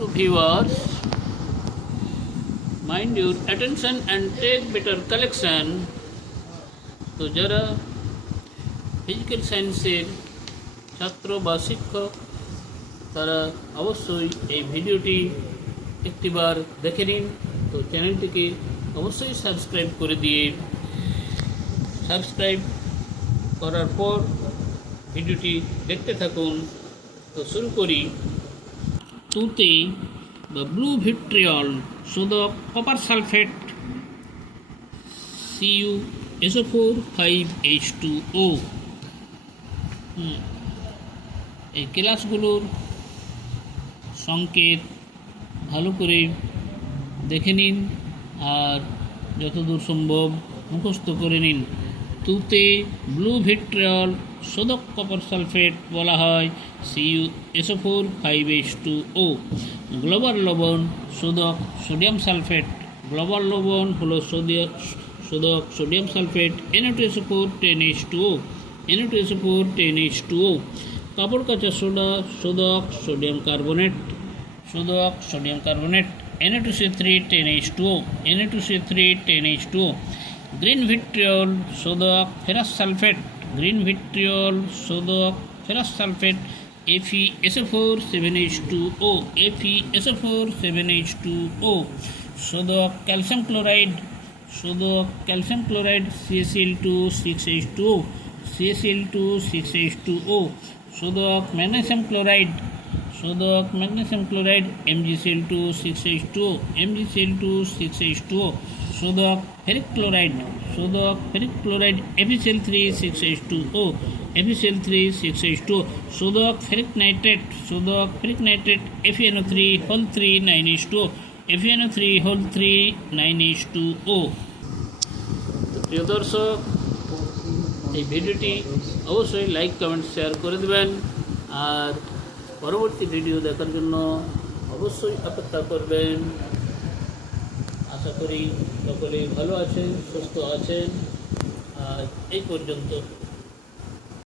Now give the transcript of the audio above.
To viewers, mind your attention and take better collection. তো যারা physical সায়েন্সের ছাত্র বা শিক্ষক তারা অবশ্যই এই ভিডিওটি একটিবার দেখে নিন। তো চ্যানেলটিকে অবশ্যই সাবস্ক্রাইব করে দিয়ে সাবস্ক্রাইব করার পর ভিডিওটি দেখতে থাকুন। তো শুরু করি। তুতে বা ব্লু ভিট্রিয়ল শোধক কপার সালফেট CuSO4 5H2O। এই ক্লাসগুলোর সংকেত ভালো করে দেখে নিন আর যতদূর সম্ভব মুখস্থ করে নিন। তুতে ব্লু ভিট্রিয়ল শোধক কপার সালফেট বলা হয় CuSO4 5H2O। গ্লোবাল লবণ শোধক সোডিয়াম সালফেট। গ্লোবাল লবণ হলো শোধক sodium sulphate Na2SO4 10H2O। Na2SO4 10H2O। কাপড় কাচা সোডা শোধক সোডিয়াম কার্বনেট। শোধক sodium carbonate Na2CO3 10H2O। Na2CO3 10H2O। Green vitriol শোধক ফেরাস সালফেট। গ্রিন ভিট্রিয়ল শোধক ferrous sulphate FeSO4 7H2O। FeSO4 7H2O। শোধক ক্যালসিয়াম ক্লোরাইড। শোধক calcium chloride CaCl2 6H2O। CaCl2 6H2O। শোধক magnesium chloride. শোধক magnesium chloride MgCl2 6H2O। MgCl2 6H2O। শোধক ferric chloride. শোধক ferric chloride FeCl3 6H2O। FeCl3 6H2O। শোধক ferric nitrate. শোধক ferric nitrate FeNO3 9H2O। FeNO3 9H2O। প্রিয় দর্শক, এই ভিডিওটি অবশ্যই লাইক কমেন্ট শেয়ার করে দেবেন আর পরবর্তী ভিডিও দেখার জন্য অবশ্যই অপেক্ষা করবেন। আশা করি সকলে ভালো আছেন, সুস্থ আছেন। আর এই পর্যন্ত।